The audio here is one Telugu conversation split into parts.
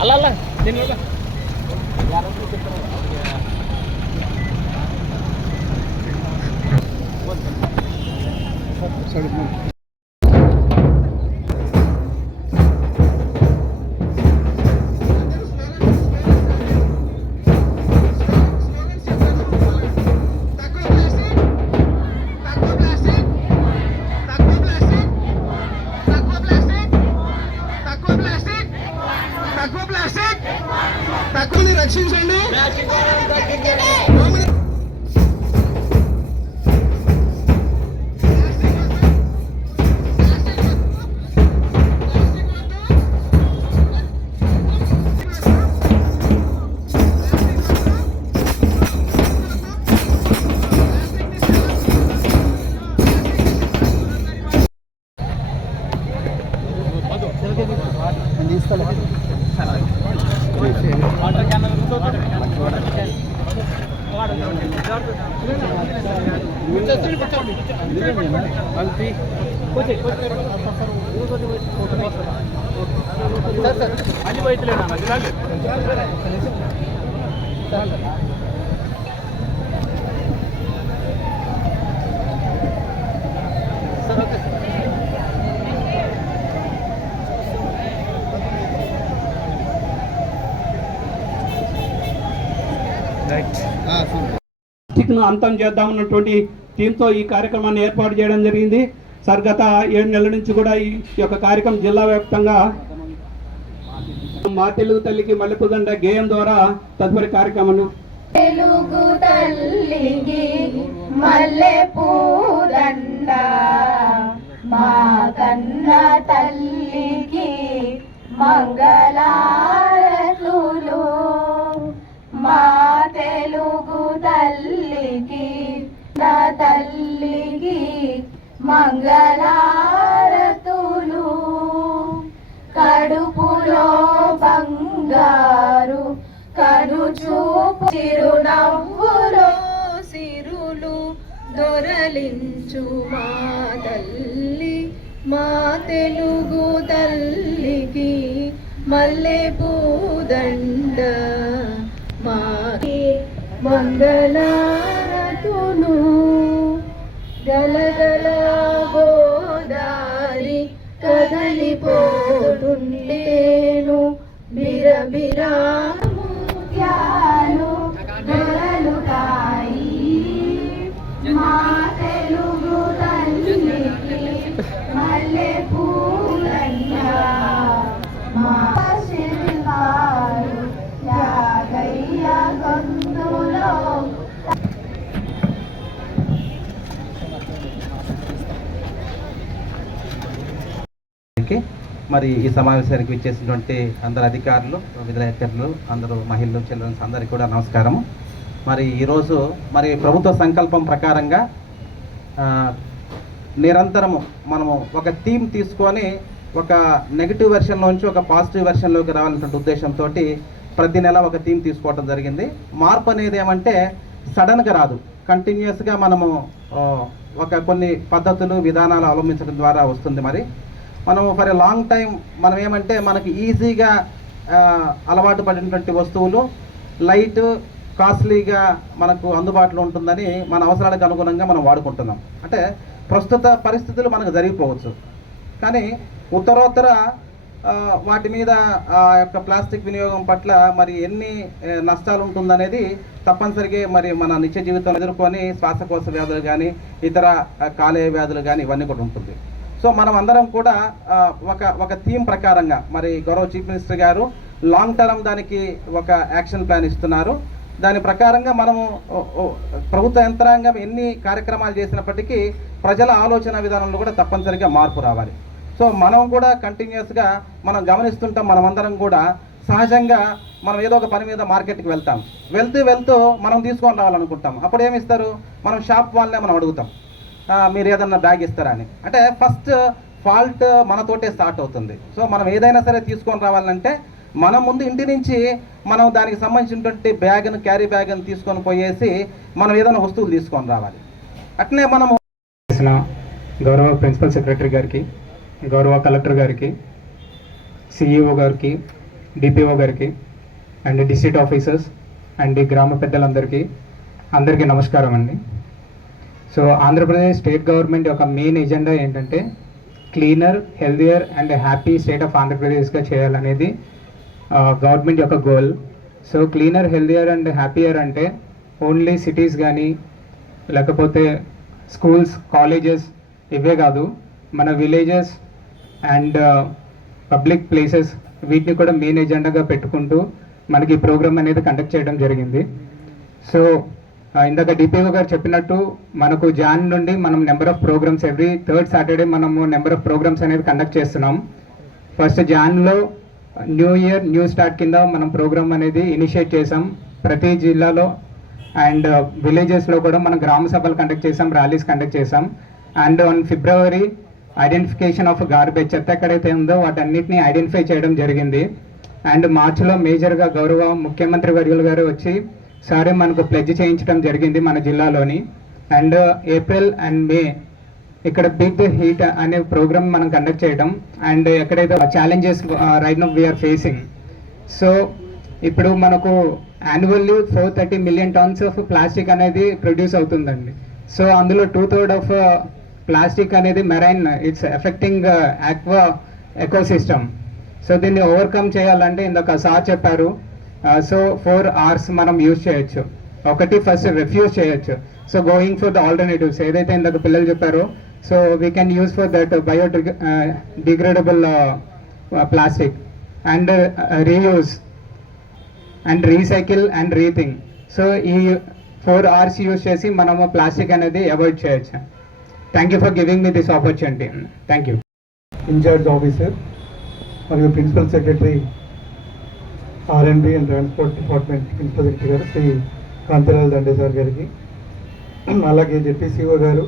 ಅಲ್ಲ ಅಲ್ಲ. ನಿನ್ನ ಸರಿ. అది బయటలేనా అది రాలేదు ను అంతం చేద్దామన్నటువంటి దీంతో ఈ కార్యక్రమాన్ని ఏర్పాటు చేయడం జరిగింది. సార్ గత ఏడు నెలల నుంచి కూడా ఈ యొక్క కార్యక్రమం జిల్లా వ్యాప్తంగా మా తెలుగు తల్లికి మల్లెపుదండ గేయం ద్వారా తదుపరి కార్యక్రమం తెలుగు తల్లికి మల్లెపూదండ మా కన్న తల్లికి మంగళారతులు. మా తెలుగు తల్లికి తల్లికి మంగళారతులు. కడుపులో బంగారు కను చూపు చిరునవ్వులో సిరులు దొరలించు మా తల్లి మా తెలుగు తల్లికి మల్లె పూదండ. మా మంగళారతులు. గలగల గోదారి కదలిపోతుండేను బిరబిరా ముత్యాలు మరి ఈ సమావేశానికి విచ్చేసినటువంటి అందరు అధికారులు విధులేకరులు అందరూ మహిళలు చిల్డ్రన్స్ అందరికీ కూడా నమస్కారం మరి ఈరోజు మరి ప్రభుత్వ సంకల్పం ప్రకారంగా నిరంతరము మనము ఒక థీమ్ తీసుకొని ఒక నెగిటివ్ వెర్షన్లోంచి ఒక పాజిటివ్ వెర్షన్లోకి రావాలన్నటువంటి ఉద్దేశంతో ప్రతి నెల ఒక థీమ్ తీసుకోవడం జరిగింది. మార్పు అనేది ఏమంటే సడన్గా రాదు. కంటిన్యూస్గా మనము ఒక కొన్ని పద్ధతులు విధానాలు అవలంబించడం ద్వారా వస్తుంది మరి. మనం ఫర్ ఎ లాంగ్ టైం మనం ఏమంటే మనకి ఈజీగా అలవాటు పడినటువంటి వస్తువులు లైట్ కాస్ట్లీగా మనకు అందుబాటులో ఉంటుందని మన అవసరాలకు అనుగుణంగా మనం వాడుకుంటున్నాం. అంటే ప్రస్తుత పరిస్థితులు మనకు జరిగిపోవచ్చు. కానీ ఉత్తరోత్తర వాటి మీద ఆ యొక్క ప్లాస్టిక్ వినియోగం పట్ల మరి ఎన్ని నష్టాలు ఉంటుందనేది తప్పనిసరిగా మరి మన నిత్య జీవితం ఎదుర్కొని శ్వాసకోశ వ్యాధులు కానీ ఇతర కాలేయ వ్యాధులు కానీ ఇవన్నీ కూడా ఉంటుంది. సో మనం అందరం కూడా ఒక ఒక థీమ్ ప్రకారంగా మరి గౌరవ చీఫ్ మినిస్టర్ గారు లాంగ్ టర్మ్ దానికి ఒక యాక్షన్ ప్లాన్ ఇస్తున్నారు. దాని ప్రకారంగా మనము ప్రభుత్వ యంత్రాంగం ఎన్ని కార్యక్రమాలు చేసినప్పటికీ ప్రజల ఆలోచన విధానంలో కూడా తప్పనిసరిగా మార్పు రావాలి. సో మనం కూడా కంటిన్యూస్గా మనం గమనిస్తుంటాం మనమందరం కూడా సహజంగా మనం ఏదో ఒక పని మీద మార్కెట్కి వెళ్తాం. వెళ్తూ వెళ్తూ మనం తీసుకొని రావాలనుకుంటాం. అప్పుడు ఏమిస్తారు మనం షాప్ వాళ్ళనే మనం అడుగుతాం. మీరు ఏదన్నా బ్యాగ్ ఇస్తారా అని. అంటే ఫస్ట్ ఫాల్ట్ మనతోటే స్టార్ట్ అవుతుంది. సో మనం ఏదైనా సరే తీసుకొని రావాలంటే మనం ముందు ఇంటి నుంచి మనం దానికి సంబంధించినటువంటి బ్యాగ్ను క్యారీ బ్యాగ్ను తీసుకొని పోయేసి మనం ఏదైనా వస్తువులు తీసుకొని రావాలి. అట్నే మనము చేసిన గౌరవ ప్రిన్సిపల్ సెక్రటరీ గారికి గౌరవ కలెక్టర్ గారికి సిఈఓ గారికి డిపిఓ గారికి అండ్ డిస్ట్రిక్ట్ ఆఫీసర్స్ అండ్ ఈ గ్రామ పెద్దలందరికీ అందరికీ నమస్కారం అండి. సో ఆంధ్రప్రదేశ్ స్టేట్ గవర్నమెంట్ యొక్క మెయిన్ ఎజెండా ఏంటంటే cleaner healthier and happy state of ఆంధ్రప్రదేశ్గా చేయాలనేది గవర్నమెంట్ యొక్క goal. So cleaner healthier and happier అంటే ఓన్లీ సిటీస్ కానీ లేకపోతే స్కూల్స్ కాలేజెస్ ఇవే కాదు మన విలేజెస్ అండ్ పబ్లిక్ ప్లేసెస్ వీటిని కూడా మెయిన్ ఎజెండాగా పెట్టుకుంటూ మనకి ఈ ప్రోగ్రామ్ అనేది కండక్ట్ చేయడం జరిగింది. సో ఇందాక డిపిఓ గారు చెప్పినట్టు మనకు జాన్ నుండి మనం number of programmes every third Saturday మనము నెంబర్ ఆఫ్ ప్రోగ్రామ్స్ అనేది కండక్ట్ చేస్తున్నాం. ఫస్ట్ జాన్లో న్యూ ఇయర్ న్యూ స్టార్ట్ కింద మనం ప్రోగ్రామ్ అనేది ఇనిషియేట్ చేసాం ప్రతి జిల్లాలో. అండ్ uh, విలేజెస్లో కూడా మనం గ్రామ సభలు కండక్ట్ చేసాం ర్యాలీస్ కండక్ట్ చేసాం and on February identification of garbage చెత్త ఎక్కడైతే ఉందో వాటన్నిటిని ఐడెంటిఫై చేయడం జరిగింది. అండ్ మార్చిలో మేజర్గా గౌరవ ముఖ్యమంత్రి వర్యులు గారు వచ్చి సారే మనకు ప్లెడ్జ్ చేయించడం జరిగింది మన జిల్లాలోని. అండ్ ఏప్రిల్ అండ్ మే ఇక్కడ బిగ్ హీట్ అనే ప్రోగ్రామ్ మనం కండక్ట్ చేయడం. అండ్ ఎక్కడైతే challenges right now we're facing so ఇప్పుడు మనకు annually four thirty million tons of plastic అనేది ప్రొడ్యూస్ అవుతుందండి. సో అందులో టూ థర్డ్ ఆఫ్ ప్లాస్టిక్ అనేది marine it's affecting aqua ecosystem so దీన్ని ఓవర్కమ్ చేయాలంటే ఇందాక సార్ చెప్పారు. సో ఫోర్ అవర్స్ మనం యూజ్ చేయొచ్చు. ఒకటి ఫస్ట్ రిఫ్యూజ్ చేయొచ్చు. So going for the alternatives ఏదైతే ఇందాక పిల్లలు చెప్పారో so we can use for that biodegradable plastic and reuse and recycle and rethink so ఈ ఫోర్ అవర్స్ యూజ్ చేసి మనము ప్లాస్టిక్ అనేది అవాయిడ్ చేయొచ్చు. Thank you for giving me this opportunity thank you incharge officer మరియు principal secretary R and B and transport department principal secretary గారు శ్రీ కాంతిలాల్ దండే సార్ గారికి. అలాగే జెడ్పీసీఓ గారు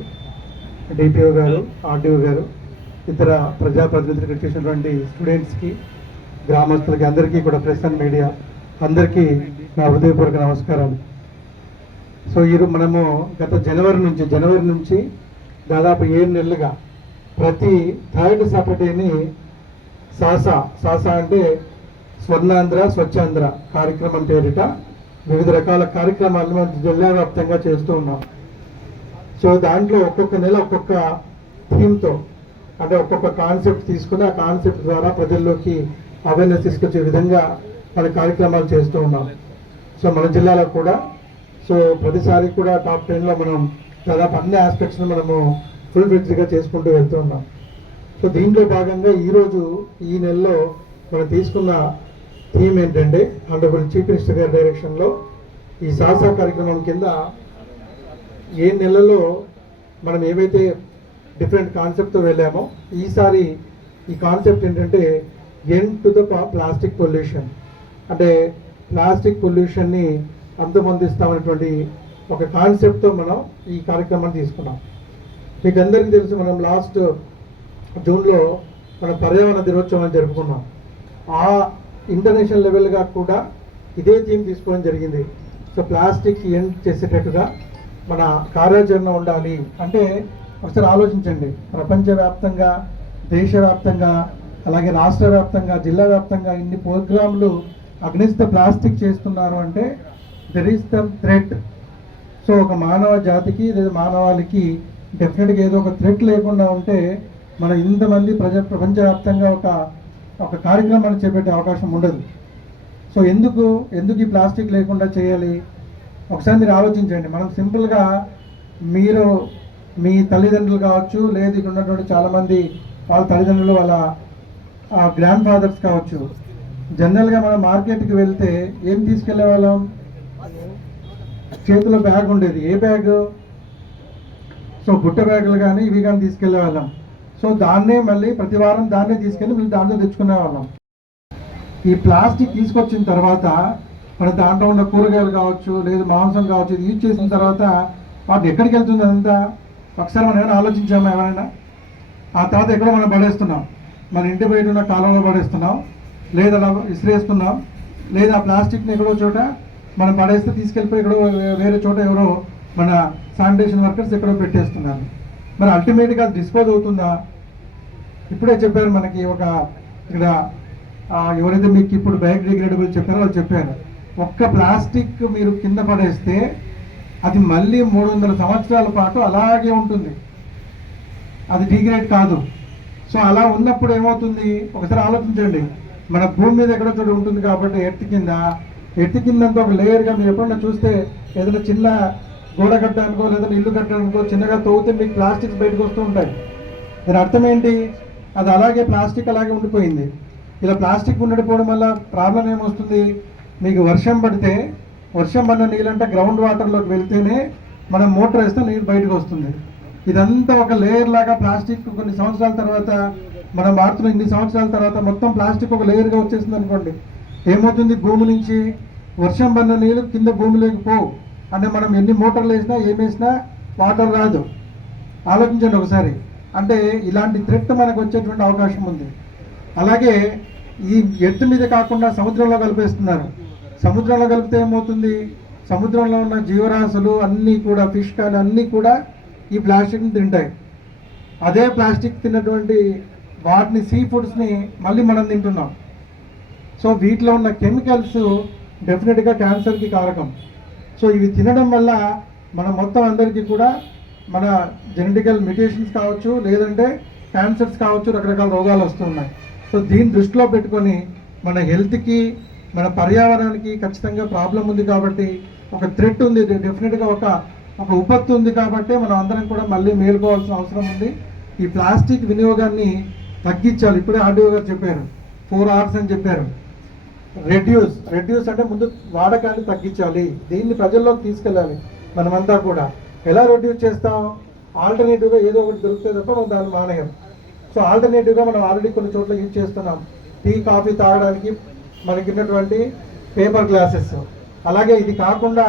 డిపిఓ గారు ఆర్డీఓ గారు ఇతర ప్రజాప్రతినిధులకు వచ్చేసినటువంటి స్టూడెంట్స్కి గ్రామస్తులకి అందరికీ కూడా ప్రెస్ అండ్ మీడియా అందరికీ నా హృదయపూర్వక నమస్కారం. సో ఈరోజు మనము గత జనవరి నుంచి జనవరి నుంచి దాదాపు ఏడు నెలలుగా ప్రతి థర్డ్ సాటర్డేని సాసా సాసా అంటే స్వర్ణాంధ్ర స్వచ్ఛాంధ్ర కార్యక్రమం పేరిట వివిధ రకాల కార్యక్రమాలను మనం జిల్లా వ్యాప్తంగా చేస్తూ ఉన్నాం. సో దాంట్లో ఒక్కొక్క నెల ఒక్కొక్క థీమ్తో అంటే ఒక్కొక్క కాన్సెప్ట్ తీసుకుని ఆ కాన్సెప్ట్ ద్వారా ప్రజల్లోకి అవేర్నెస్ తీసుకొచ్చే విధంగా మన కార్యక్రమాలు చేస్తూ ఉన్నాం. సో మన జిల్లాలో కూడా సో ప్రతిసారి కూడా టాప్ టెన్లో మనం దాదాపు అన్ని ఆస్పెక్ట్స్ని మనము ఫుల్ ఫ్లెడ్జ్గా చేసుకుంటూ వెళ్తూ ఉన్నాం. సో దీంట్లో భాగంగా ఈరోజు ఈ నెలలో మనం తీసుకున్న థీమ్ ఏంటంటే ఆనరబుల్ చీఫ్ మినిస్టర్ గారి డైరెక్షన్లో ఈ సాహసా కార్యక్రమం కింద ఏ నెలలో మనం ఏవైతే డిఫరెంట్ కాన్సెప్ట్తో వెళ్ళామో ఈసారి ఈ కాన్సెప్ట్ ఏంటంటే end to the plastic pollution అంటే ప్లాస్టిక్ పొల్యూషన్ని అంతమొందిస్తామనేటువంటి ఒక కాన్సెప్ట్తో మనం ఈ కార్యక్రమాన్ని తీసుకున్నాం. మీకు అందరికీ తెలుసు మనం లాస్ట్ జూన్లో మన పర్యావరణ దినోత్సవం జరుపుకున్నాం. ఆ ఇంటర్నేషనల్ లెవెల్గా కూడా ఇదే థీమ్ తీసుకోవడం జరిగింది. సో ప్లాస్టిక్ ఎండ్ చేసేటట్టుగా మన కార్యాచరణ ఉండాలి. అంటే ఒకసారి ఆలోచించండి. ప్రపంచవ్యాప్తంగా దేశవ్యాప్తంగా అలాగే రాష్ట్ర వ్యాప్తంగా జిల్లా వ్యాప్తంగా ఇన్ని ప్రోగ్రాంలు అగ్నిస్త ప్లాస్టిక్ చేస్తున్నారు అంటే there is the threat so ఒక మానవ జాతికి లేదా మానవాళికి డెఫినెట్గా ఏదో ఒక థ్రెట్ లేకుండా ఉంటే మన ఇంతమంది ప్రజ ప్రపంచవ్యాప్తంగా ఒక ఒక కార్యక్రమాన్ని చేపట్టే అవకాశం ఉండదు. సో ఎందుకు ఎందుకు ఈ ప్లాస్టిక్ లేకుండా చేయాలి? ఒకసారి మీరు ఆలోచించండి. మనం సింపుల్గా మీరు మీ తల్లిదండ్రులు కావచ్చు లేదు ఇక్కడ ఉన్నటువంటి చాలామంది వాళ్ళ తల్లిదండ్రులు వాళ్ళ గ్రాండ్ ఫాదర్స్ కావచ్చు. జనరల్గా మనం మార్కెట్కి వెళ్తే ఏం తీసుకెళ్ళే వాళ్ళం చేతిలో బ్యాగ్ ఉండేది. ఏ బ్యాగ్? సో బుట్ట బ్యాగులు కానీ ఇవి కానీ తీసుకెళ్ళే వాళ్ళం సో దాన్నే మళ్ళీ ప్రతి వారం దాన్నే తీసుకెళ్ళి మళ్ళీ దాంట్లో తెచ్చుకునే వాళ్ళం ఈ ప్లాస్టిక్ తీసుకొచ్చిన తర్వాత మన దాంట్లో ఉన్న కూరగాయలు కావచ్చు లేదు మాంసం కావచ్చు ఇది యూజ్ చేసిన తర్వాత వాటి ఎక్కడికి వెళ్తుంది అదంతా? ఒకసారి మనం ఏమైనా ఆలోచించామా ఎవరైనా? ఆ తర్వాత ఎక్కడో మనం పడేస్తున్నాం. మన ఇంటి బయట ఉన్న కాలంలో పడేస్తున్నాం. లేదా అలా ఇసిరేస్తున్నాం లేదా ఆ ప్లాస్టిక్ని ఎక్కడో చోట మనం పడేస్తే తీసుకెళ్ళిపోయి ఎక్కడో వేరే చోట ఎవరో మన శానిటేషన్ వర్కర్స్ ఎక్కడో పెట్టేస్తున్నారు. మరి అల్టిమేట్గా అది డిస్పోజ్ అవుతుందా? ఇప్పుడే చెప్పారు మనకి ఒక ఇక్కడ ఎవరైతే మీకు ఇప్పుడు బయోడిగ్రేడబుల్ చెప్పారో వాళ్ళు చెప్పారు. ఒక్క ప్లాస్టిక్ మీరు కింద పడేస్తే అది మళ్ళీ మూడు వందల సంవత్సరాల పాటు అలాగే ఉంటుంది. అది డిగ్రేడ్ కాదు. సో అలా ఉన్నప్పుడు ఏమవుతుంది? ఒకసారి ఆలోచించండి. మన భూమి మీద ఎక్కడో చోట ఉంటుంది కాబట్టి ఎర్త్ కింద ఎర్త్ కిందంతా ఒక లేయర్గా మీరు ఎప్పుడన్నా చూస్తే ఏదైనా చిన్న గోడ కట్టడానికో లేదా ఇల్లు కట్టడానికో చిన్నగా తవ్వుతే మీకు ప్లాస్టిక్స్ బయటకు వస్తూ ఉంటాయి. దాని అర్థం ఏంటి? అది అలాగే ప్లాస్టిక్ అలాగే ఉండిపోయింది. ఇలా ప్లాస్టిక్ ఉండిపోవడం వల్ల ప్రాబ్లం ఏమొస్తుంది? మీకు వర్షం పడితే వర్షం పడిన నీళ్ళంటే గ్రౌండ్ వాటర్లోకి వెళ్తేనే మనం మోటార్ వేస్తే నీరు బయటకు వస్తుంది. ఇదంతా ఒక లేయర్ లాగా ప్లాస్టిక్ కొన్ని సంవత్సరాల తర్వాత మనం వాడుతున్న ఇన్ని సంవత్సరాల తర్వాత మొత్తం ప్లాస్టిక్ ఒక లేయర్గా వచ్చేసింది అనుకోండి ఏమవుతుంది? భూమి నుంచి వర్షం పడిన నీళ్ళు కింద భూమిలోకి పోవు. అంటే మనం ఎన్ని మోటార్లు వేసినా ఏమేసినా వాటర్ రాదు. ఆలోచించండి ఒకసారి. అంటే ఇలాంటి థ్రెట్ మనకు వచ్చేటువంటి అవకాశం ఉంది. అలాగే ఈ ఎత్తు మీద కాకుండా సముద్రంలో కలిపేస్తున్నారు. సముద్రంలో కలిపితే ఏమవుతుంది? సముద్రంలో ఉన్న జీవరాశులు అన్నీ కూడా ఫిష్ కానీ అన్నీ కూడా ఈ ప్లాస్టిక్ని తింటాయి. అదే ప్లాస్టిక్ తిన్నటువంటి వాటిని సీ ఫుడ్స్ని మళ్ళీ మనం తింటున్నాం. సో వీటిలో ఉన్న కెమికల్స్ డెఫినెట్గా క్యాన్సర్కి కారకం. సో ఇవి తినడం వల్ల మన మొత్తం అందరికీ కూడా మన జెనెటికల్ మ్యూటేషన్స్ కావచ్చు లేదంటే క్యాన్సర్స్ కావచ్చు రకరకాల రోగాలు వస్తున్నాయి. సో దీన్ని దృష్టిలో పెట్టుకొని మన హెల్త్కి మన పర్యావరణానికి ఖచ్చితంగా ప్రాబ్లం ఉంది కాబట్టి ఒక థ్రెట్ ఉంది డెఫినెట్గా ఒక ఒక ఉపత్తు ఉంది కాబట్టి మనం అందరం కూడా మళ్ళీ మేలుకోవాల్సిన అవసరం ఉంది. ఈ ప్లాస్టిక్ వినియోగాన్ని తగ్గించాలి. ఇప్పుడే ఆర్డీఓ గారు చెప్పారు. ఫోర్ అవర్స్ అని చెప్పారు. రెడ్యూస్ రెడ్యూస్ అంటే ముందు వాడకాన్ని తగ్గించాలి. దీన్ని ప్రజల్లోకి తీసుకెళ్ళాలి మనమంతా కూడా. ఎలా రెడ్యూస్ చేస్తాం? ఆల్టర్నేటివ్గా ఏదో ఒకటి దొరికితే తప్ప మనం దాన్ని మానేయం. సో ఆల్టర్నేటివ్గా మనం ఆల్రెడీ కొన్ని చోట్ల యూజ్ చేస్తున్నాం. టీ కాఫీ తాగడానికి మనకి ఉన్నటువంటి పేపర్ గ్లాసెస్ అలాగే ఇది కాకుండా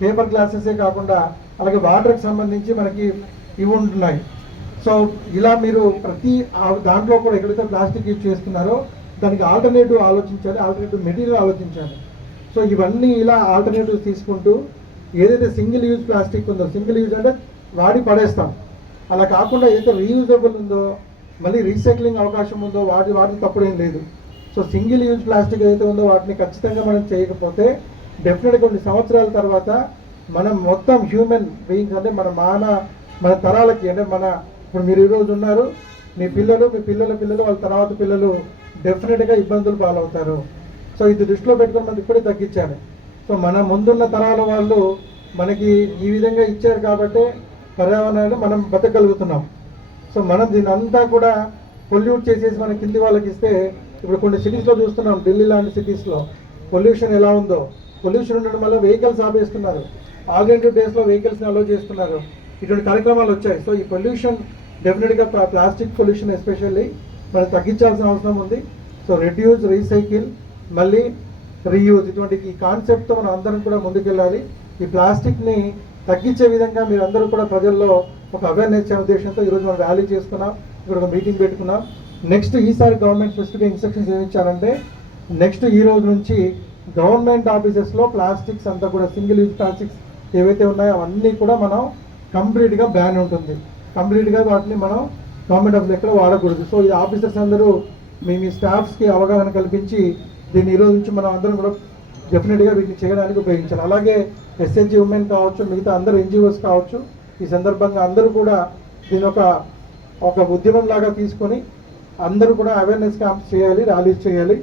పేపర్ గ్లాసెసే కాకుండా అలాగే వాటర్కి సంబంధించి మనకి ఇవి ఉంటున్నాయి. సో ఇలా మీరు ప్రతి దాంట్లో కూడా ఎక్కడైతే ప్లాస్టిక్ యూజ్ చేస్తున్నారో దానికి ఆల్టర్నేటివ్ ఆలోచించాలి ఆల్టర్నేటివ్ మెటీరియల్ ఆలోచించాలి. సో ఇవన్నీ ఇలా ఆల్టర్నేటివ్స్ తీసుకుంటూ ఏదైతే సింగిల్ యూజ్ ప్లాస్టిక్ ఉందో సింగిల్ యూజ్ అంటే వాడి పడేస్తాం. అలా కాకుండా ఏదైతే రీయూజబుల్ ఉందో మళ్ళీ రీసైక్లింగ్ అవకాశం ఉందో వాటి వాటి తప్పుడేం లేదు. సో సింగిల్ యూజ్ ప్లాస్టిక్ ఏదైతే ఉందో వాటిని ఖచ్చితంగా మనం చేయకపోతే డెఫినెట్గా కొన్ని సంవత్సరాల తర్వాత మనం మొత్తం హ్యూమన్ బీయింగ్స్ అంటే మన మాన మన తరాలకి అంటే మన ఇప్పుడు మీరు ఈరోజు ఉన్నారు మీ పిల్లలు మీ పిల్లల పిల్లలు వాళ్ళ తర్వాత పిల్లలు డెఫినెట్గా ఇబ్బందులు పాలవుతారు. సో ఇది దృష్టిలో పెట్టుకొని మనం ఇప్పుడే తగ్గించాలి. సో మన ముందున్న తరాల వాళ్ళు మనకి ఈ విధంగా ఇచ్చారు కాబట్టి పర్యావరణాన్ని మనం బతకగలుగుతున్నాం. సో మనం దీని అంతా కూడా పొల్యూట్ చేసేసి మన కింది వాళ్ళకి ఇస్తే ఇప్పుడు కొన్ని సిటీస్లో చూస్తున్నాం ఢిల్లీ లాంటి సిటీస్లో పొల్యూషన్ ఎలా ఉందో. పొల్యూషన్ ఉండడం వల్ల వెహికల్స్ ఆపేస్తున్నారు. ఆల్టర్నేటివ్ డేస్లో వెహికల్స్ని అలో చేస్తున్నారు. ఇటువంటి కార్యక్రమాలు వచ్చాయి. సో ఈ పొల్యూషన్ డెఫినెట్గా ప్లాస్టిక్ పొల్యూషన్ ఎస్పెషల్లీ మనం తగ్గించాల్సిన అవసరం ఉంది. సో రెడ్యూస్ రీసైకిల్ మళ్ళీ రీయూజ్ ఇటువంటి ఈ కాన్సెప్ట్తో మనం అందరం కూడా ముందుకెళ్ళాలి. ఈ ప్లాస్టిక్ని తగ్గించే విధంగా మీరు అందరూ కూడా ప్రజల్లో ఒక అవేర్నెస్ ఇచ్చే ఉద్దేశంతో ఈరోజు మనం ర్యాలీ చేసుకున్నాం. ఇక్కడ ఒక మీటింగ్ పెట్టుకున్నాం. నెక్స్ట్ ఈసారి గవర్నమెంట్ స్పెసిఫిక్ ఇన్స్ట్రక్షన్స్ ఏమిచ్చారంటే నెక్స్ట్ ఈ రోజు నుంచి గవర్నమెంట్ ఆఫీసెస్లో ప్లాస్టిక్స్ అంతా కూడా సింగిల్ యూజ్ ప్లాస్టిక్స్ ఏవైతే ఉన్నాయో అవన్నీ కూడా మనం కంప్లీట్గా బ్యాన్ ఉంటుంది. కంప్లీట్గా వాటిని మనం గవర్నమెంట్ ఆఫీస్ ఎక్కడ వాడకూడదు. సో ఈ ఆఫీసర్స్ అందరూ మీ మీ స్టాఫ్స్కి అవగాహన కల్పించి దీన్ని నిరోధించి నుంచి మనం అందరం కూడా డెఫినెట్గా వీటిని చేయడానికి ఉపయోగించాలి. అలాగే ఎస్ఎన్జి ఉమెన్ కావచ్చు మిగతా అందరు ఎన్జిఓస్ కావచ్చు ఈ సందర్భంగా అందరూ కూడా దీని ఒక ఒక ఉద్యమం లాగా తీసుకొని అందరూ కూడా అవేర్నెస్ క్యాంప్స్ చేయాలి ర్యాలీస్ చేయాలి.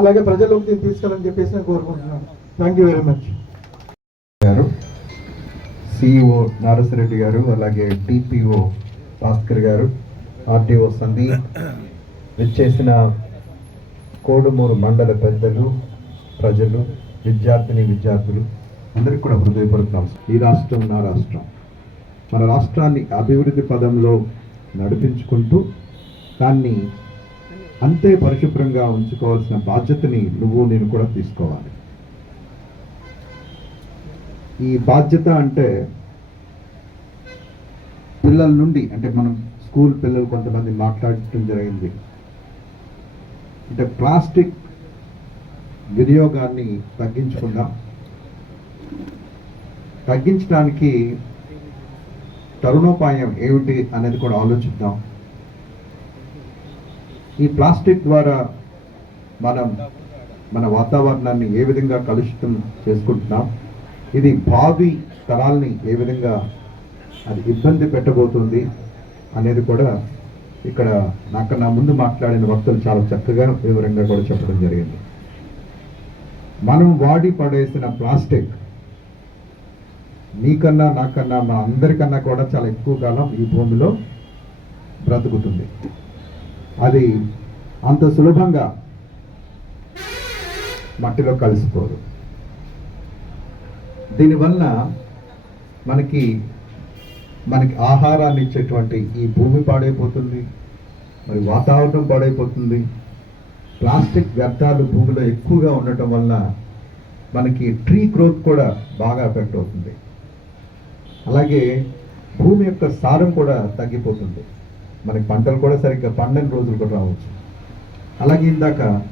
అలాగే ప్రజల్లోకి దీన్ని తీసుకెళ్ళని చెప్పేసి నేను కోరుకుంటున్నాను. థ్యాంక్ యూ వెరీ మచ్ గారు సిఇఓ నారసరెడ్డి గారు అలాగే డిపిఓ భాస్కర్ గారు ఆర్టీఓ సందీప్ విచ్చేసిన కోడుమూరు మండల పెద్దలు ప్రజలు విద్యార్థిని విద్యార్థులు అందరికీ కూడా హృదయపూర్వక నమస్కారం. ఈ రాష్ట్రం నా రాష్ట్రం. మన రాష్ట్రాన్ని అభివృద్ధి పదంలో నడిపించుకుంటూ దాన్ని అంతే పరిశుభ్రంగా ఉంచుకోవాల్సిన బాధ్యతని నువ్వు నేను కూడా తీసుకోవాలి. ఈ బాధ్యత అంటే పిల్లల నుండి అంటే మనం స్కూల్ పిల్లలు కొంతమంది మాట్లాడటం జరిగింది. అంటే ప్లాస్టిక్ వినియోగాన్ని తగ్గించుకుందాం. తగ్గించడానికి తరుణోపాయం ఏమిటి అనేది కూడా ఆలోచిద్దాం. ఈ ప్లాస్టిక్ ద్వారా మనం మన వాతావరణాన్ని ఏ విధంగా కలుషితం చేసుకుంటున్నాం ఇది భావి తరాలని ఏ విధంగా అది ఇబ్బంది పెట్టబోతుంది అనేది కూడా ఇక్కడ నాకన్నా ముందు మాట్లాడిన వక్తలు చాలా చక్కగా వివరంగా కూడా చెప్పడం జరిగింది. మనం వాడి పడేసిన ప్లాస్టిక్ నీకన్నా నాకన్నా మన అందరికన్నా కూడా చాలా ఎక్కువ కాలం ఈ భూమిలో బ్రతుకుతుంది. అది అంత సులభంగా మట్టిలో కలిసిపోదు. దీనివల్ల మనకి మనకి ఆహారాన్ని ఇచ్చేటువంటి ఈ భూమి పాడైపోతుంది మరి వాతావరణం పాడైపోతుంది. ప్లాస్టిక్ వ్యర్థాలు భూమిలో ఎక్కువగా ఉండటం వల్ల మనకి ట్రీ గ్రోత్ కూడా బాగా ఎఫెక్ట్ అవుతుంది. అలాగే భూమి యొక్క సారం కూడా తగ్గిపోతుంది. మనకి పంటలు కూడా సరిగ్గా పండని రోజులు కూడా రావచ్చు. అలాగే ఇందాక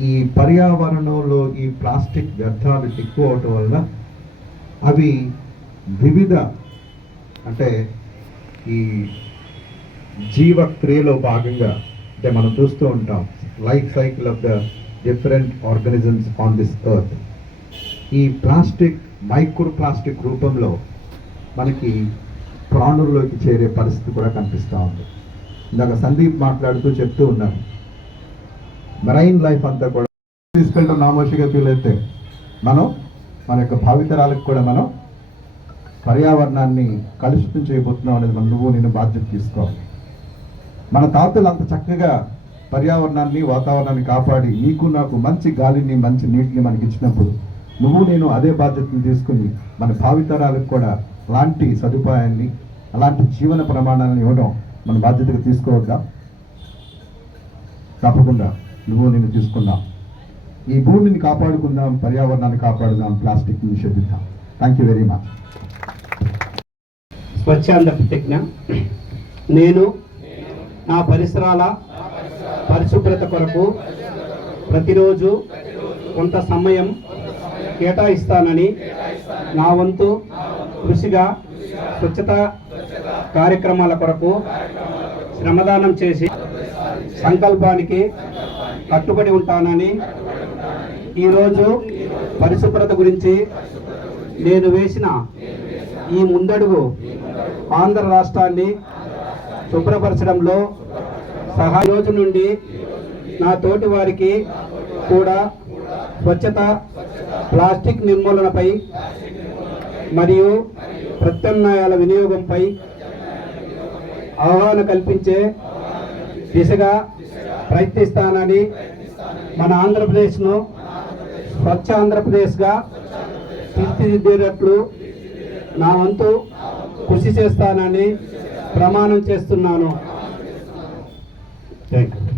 ఈ పర్యావరణంలో ఈ ప్లాస్టిక్ వ్యర్థాలు ఎక్కువ అవటం వల్ల అవి వివిధ అంటే ఈ జీవక్రియలో భాగంగా అంటే మనం చూస్తూ ఉంటాం life cycle of the different organisms on this earth ఈ ప్లాస్టిక్ మైక్రో ప్లాస్టిక్ రూపంలో మనకి ప్రాణుల్లోకి చేరే పరిస్థితి కూడా కనిపిస్తూ ఉంది. ఇందాక సందీప్ మాట్లాడుతూ చెప్తూ ఉన్నారు. మెరైన్ లైఫ్ అంతా కూడా తీసుకెళ్ళడం నామోషిగా ఫీల్ అయితే. మనం మన యొక్క భావితరాలకు కూడా మనం పర్యావరణాన్ని కలుషితం చేయబోతున్నాం అనేది మనం నువ్వు నేను బాధ్యత తీసుకోవాలి. మన తాతలు అంత చక్కగా పర్యావరణాన్ని వాతావరణాన్ని కాపాడి నీకు నాకు మంచి గాలిని మంచి నీటిని మనకి ఇచ్చినప్పుడు నువ్వు నేను అదే బాధ్యతను తీసుకుని మన భావితరాలకు కూడా అలాంటి సదుపాయాన్ని అలాంటి జీవన ప్రమాణాలను ఇవ్వడం మన బాధ్యతగా తీసుకోవద్దా? తప్పకుండా నువ్వు నేను తీసుకుందాం. ఈ భూమిని కాపాడుకుందాం పర్యావరణాన్ని కాపాడుదాం ప్లాస్టిక్ నిషేధిద్దాం. థ్యాంక్ యూ వెరీ మచ్ స్వచ్ఛాంద ప్రతిజ్ఞ. నేను నా పరిసరాల పరిశుభ్రత కొరకు ప్రతిరోజు కొంత సమయం కేటాయిస్తానని నా వంతు కృషిగా స్వచ్ఛత కార్యక్రమాల కొరకు శ్రమదానం చేసి సంకల్పానికి కట్టుబడి ఉంటానని ఈరోజు పరిశుభ్రత గురించి నేను వేసిన ఈ ముందడుగు ఆంధ్ర రాష్ట్రాన్ని శుభ్రపరచడంలో సహాయ రోజు నుండి నా తోటి వారికి కూడా స్వచ్ఛత ప్లాస్టిక్ నిర్మూలనపై మరియు ప్రత్యామ్నాయాల వినియోగంపై అవగాహన కల్పించే దిశగా ప్రయత్నిస్తానని మన ఆంధ్రప్రదేశ్ను స్వచ్ఛ ఆంధ్రప్రదేశ్గా తీర్చిదిద్దేటట్లు నా వంతు కృషి చేస్తానని ప్రమాణం చేస్తున్నాను. Thank you